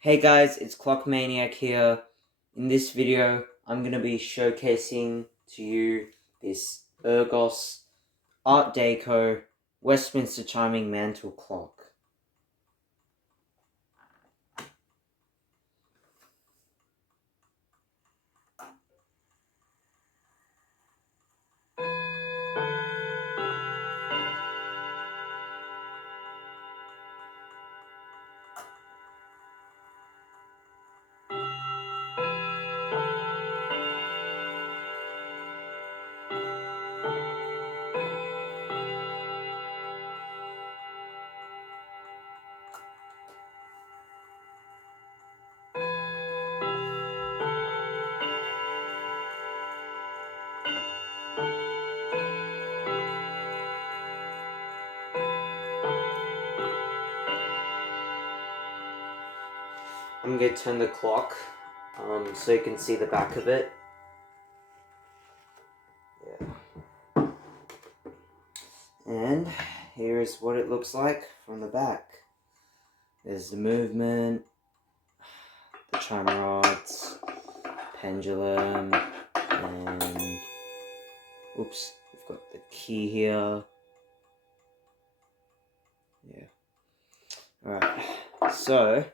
Hey guys, it's Clock Maniac here. In this video, I'm going to be showcasing to you this Urgos Art Deco Westminster Chiming Mantel clock. I'm going to turn the clock so you can see the back of it. Yeah. And here's what it looks like from the back. There's the movement, the chime rods, pendulum, and oops, we've got the key here. Yeah. Alright, so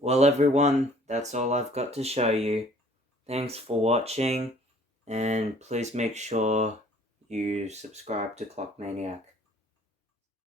well everyone, that's all I've got to show you. Thanks for watching, and please make sure you subscribe to Clock Maniac.